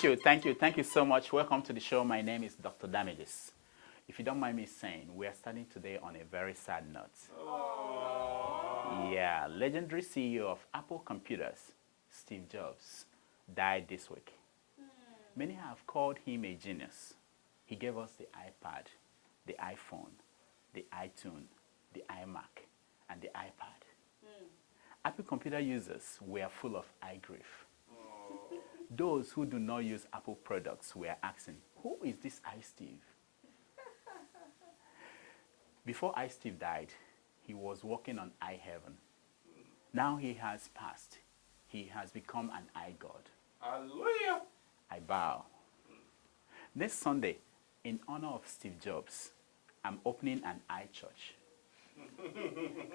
thank you so much. Welcome to the show. My name is Dr. Damages. If you don't mind me saying, we are starting today on a very sad note. Yeah, legendary CEO of Apple Computers, Steve Jobs, died this week. Many have called him a genius. He gave us the iPad, the iPhone, the iTunes, the iMac, and the iPad. Apple computer users were full of eye grief. Those who do not use Apple products were asking, who is this iSteve? Before iSteve died, he was working on iHeaven. Now he has passed. He has become an iGod. Hallelujah. I bow. Next Sunday, in honor of Steve Jobs, I'm opening an iChurch.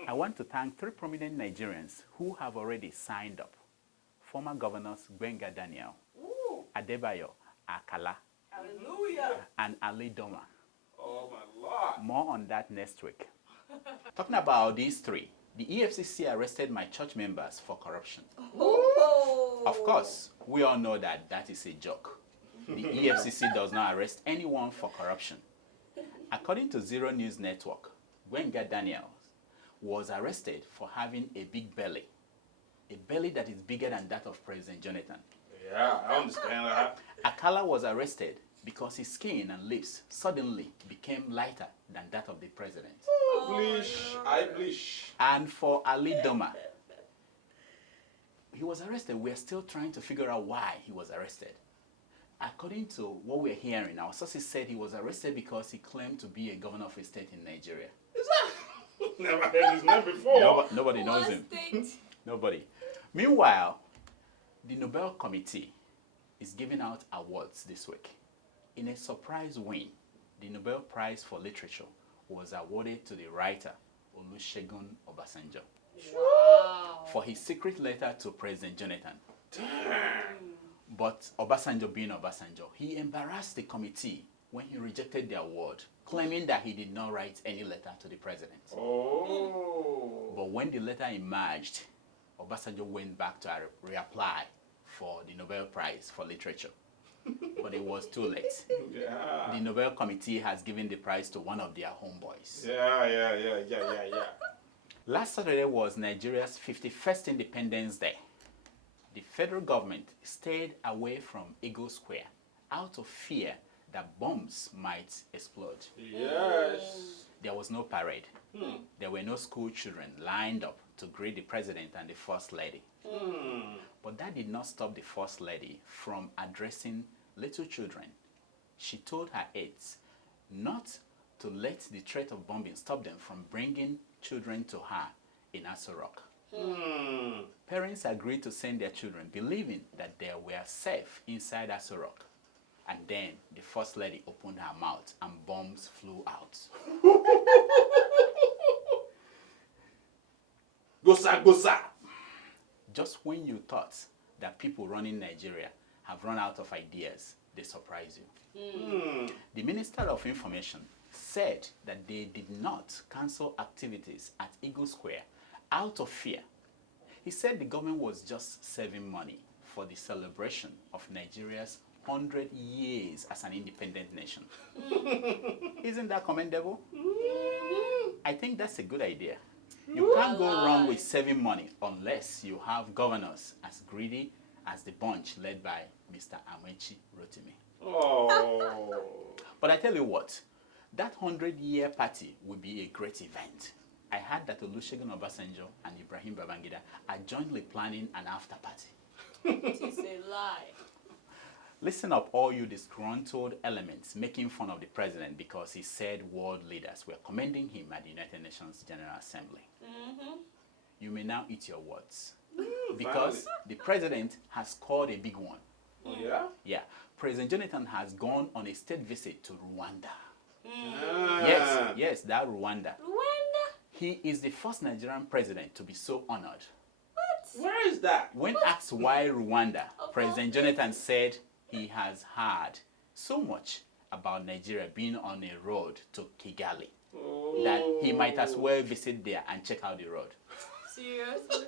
I want to thank 3 prominent Nigerians who have already signed up. Former governors Gbenga Daniel, Adebayo Akala, Hallelujah. and Ali Doma. Oh my Lord. More on that next week. Talking about these 3, the EFCC arrested my church members for corruption. Of course, we all know that that is a joke. The EFCC does not arrest anyone for corruption. According to Zero News Network, Gbenga Daniel was arrested for having a big belly. A belly that is bigger than that of President Jonathan. Yeah, I understand that. Akala was arrested because his skin and lips suddenly became lighter than that of the president. Bleach. I bleach. And for Ali Doma, he was arrested. We're still trying to figure out why he was arrested. According to what we're hearing, our sources said he was arrested because he claimed to be a governor of a state in Nigeria. Is that? Never heard his name before. Nobody knows him. Nobody. Meanwhile, the Nobel Committee is giving out awards this week. In a surprise win, the Nobel Prize for Literature was awarded to the writer Olusegun Obasanjo for his secret letter to President Jonathan. But Obasanjo being Obasanjo, he embarrassed the committee when he rejected the award, claiming that he did not write any letter to the president. But when the letter emerged, Obasanjo went back to reapply for the Nobel Prize for Literature. But it was too late. Yeah. The Nobel Committee has given the prize to one of their homeboys. Yeah. Last Saturday was Nigeria's 51st Independence Day. The federal government stayed away from Eagle Square out of fear that bombs might explode. Yes. There was no parade. There were no school children lined up to greet the president and the first lady. But that did not stop the first lady from addressing little children. She told her aides not to let the threat of bombing stop them from bringing children to her in Aso Rock. Parents agreed to send their children, believing that they were safe inside Aso Rock. And then the first lady opened her mouth and bombs flew out. Gosa. Just when you thought that people running Nigeria have run out of ideas, they surprise you. The Minister of Information said that they did not cancel activities at Eagle Square out of fear. He said the government was just saving money for the celebration of Nigeria's 100 years as an independent nation. Isn't that commendable? I think that's a good idea. You can't go wrong with saving money unless you have governors as greedy as the bunch led by Mr. Amechi Rotimi. Oh. But I tell you what, that 100-year party will be a great event. I heard that Olusegun Obasanjo and Ibrahim Babangida are jointly planning an after party. It is a lie. Listen up, all you disgruntled elements making fun of the president because he said world leaders were commending him at the United Nations General Assembly. You may now eat your words. Because the president has scored a big one. Oh, yeah? Yeah. President Jonathan has gone on a state visit to Rwanda. Yes, that Rwanda. He is the first Nigerian president to be so honored. Where is that? When asked why Rwanda, President Jonathan said he has heard so much about Nigeria being on a road to Kigali that he might as well visit there and check out the road. Seriously?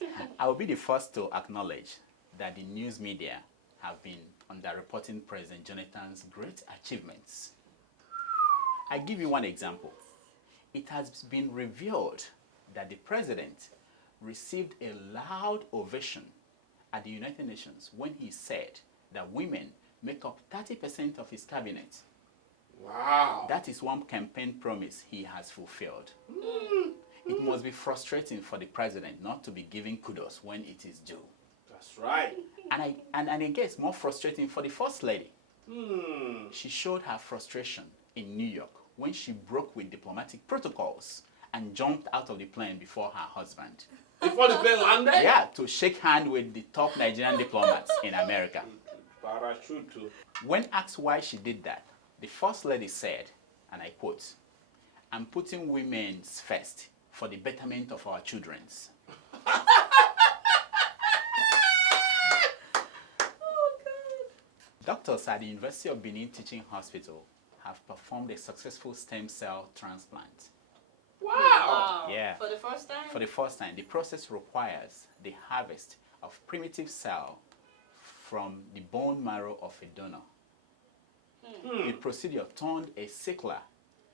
Yeah. I will be the first to acknowledge that the news media have been underreporting President Jonathan's great achievements. I give you one example. It has been revealed that the president received a loud ovation at the United Nations when he said that women make up 30% of his cabinet. Wow. That is one campaign promise he has fulfilled. It must be frustrating for the president not to be giving kudos when it is due. That's right. And I guess more frustrating for the First Lady. She showed her frustration in New York when she broke with diplomatic protocols and jumped out of the plane before her husband. Before the plane landed? Yeah, to shake hands with the top Nigerian diplomats in America. Parachute too. When asked why she did that, the First Lady said, and I quote, "I'm putting women's first for the betterment of our children's." Doctors at the University of Benin Teaching Hospital have performed a successful stem cell transplant. Wow. Yeah. For the first time? For the first time, the process requires the harvest of primitive cell from the bone marrow of a donor. The procedure turned a sickler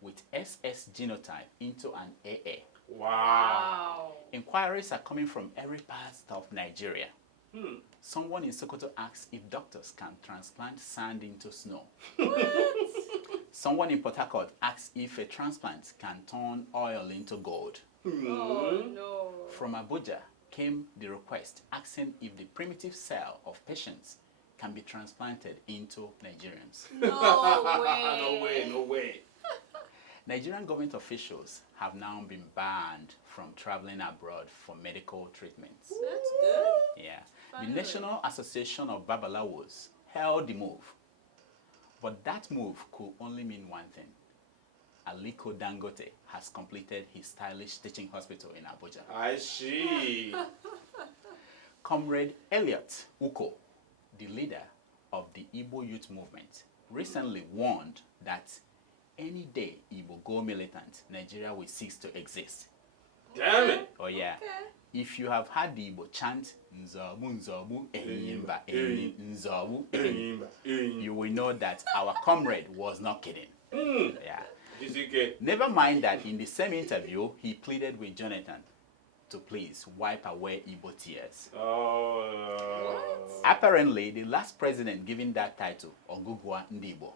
with SS genotype into an AA. Wow. Inquiries are coming from every part of Nigeria. Someone in Sokoto asks if doctors can transplant sand into snow. Someone in Port Harcourt asks if a transplant can turn oil into gold. Oh no. From Abuja came the request asking if the primitive cell of patients can be transplanted into Nigerians. No way. No way, no way. Nigerian government officials have now been banned from traveling abroad for medical treatments. That's good. Yeah. Finally. The National Association of Babalawos held the move. But that move could only mean one thing. Aliko Dangote has completed his stylish teaching hospital in Abuja. I see. Comrade Elliot Uko, the leader of the Igbo youth movement, recently warned that any day Igbo go militant, Nigeria will cease to exist. Damn it. Oh yeah. Okay. If you have heard the Igbo chant, Nzobu, Nzobu, Enyimba, Enyi, Nzobu, Enyi, you will know that our comrade was not kidding. Yeah. GCK. Never mind that in the same interview, he pleaded with Jonathan to please wipe away Igbo tears. Oh. Apparently, the last president given that title, Ogugwa Ndibo,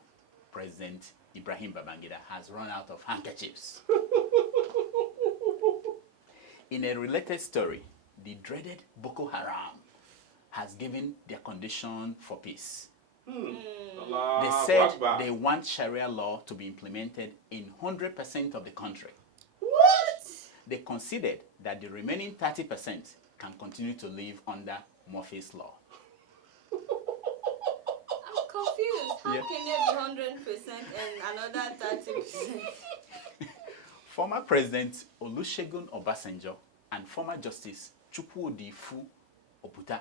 President Ibrahim Babangida, has run out of handkerchiefs. In a related story, the dreaded Boko Haram has given their condition for peace. They said they want Sharia law to be implemented in 100% of the country. What? They considered that the remaining 30% can continue to live under Murphy's law. I'm confused. How Yeah. can there be 100% and another 30%? Former President Olusegun Obasanjo and former Justice Chukwudi Oputa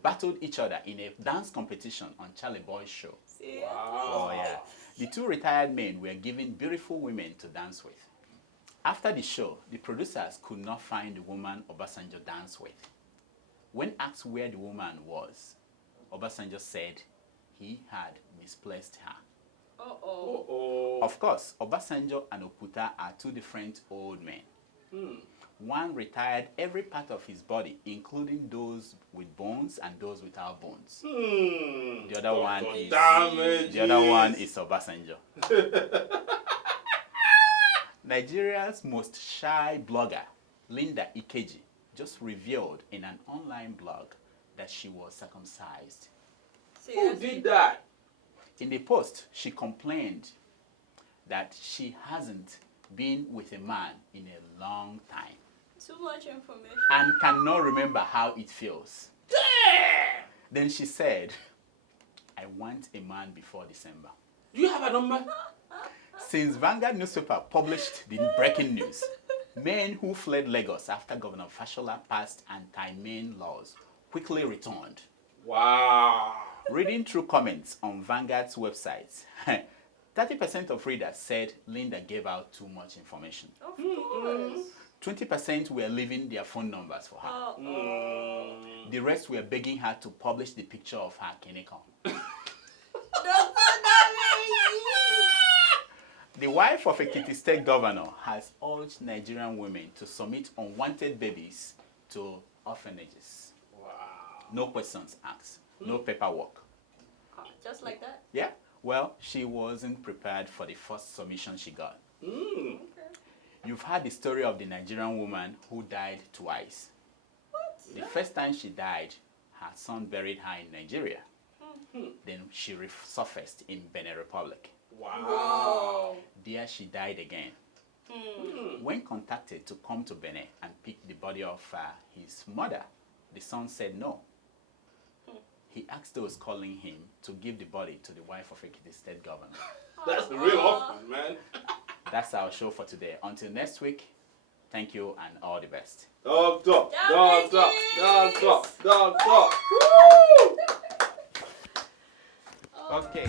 battled each other in a dance competition on Charlie Boy's show. Seriously? Oh yeah. The two retired men were given beautiful women to dance with. After the show, the producers could not find the woman Obasanjo danced with. When asked where the woman was, Obasanjo said he had misplaced her. Uh-oh. Oh. Of course, Obasanjo and Oputa are two different old men. One retired every part of his body, including those with bones and those without bones. The other one is Obasanjo. Nigeria's most shy blogger, Linda Ikeji, just revealed in an online blog that she was circumcised. Who Seriously? did that? In the post, she complained that she hasn't been with a man in a long time Too much information. and cannot remember how it feels. Damn! Then she said, "I want a man before December." Do you have a number? Since Vanguard newspaper published the breaking news, men who fled Lagos after Governor Fashola passed anti-men laws quickly returned. Wow. Reading through comments on Vanguard's website, 30% of readers said Linda gave out too much information. Of course. 20% were leaving their phone numbers for her. Oh. The rest were begging her to publish the picture of her kiniko. The wife of a Ekiti State governor has urged Nigerian women to submit unwanted babies to orphanages. Wow. No questions asked, no paperwork. Just like that? Yeah, well, she wasn't prepared for the first submission she got. Mm. Okay. You've heard the story of the Nigerian woman who died twice. What? The first time she died, her son buried her in Nigeria. Then she resurfaced in Benin Republic. Wow. Whoa. There she died again. When contacted to come to Benin and pick the body of his mother, the son said no. He asked those calling him to give the body to the wife of Ekiti State governor. That's the real orphan, man. That's our show for today. Until next week, thank you and all the best. Dog talk, dog talk, dog talk, dog talk. Woo! Okay.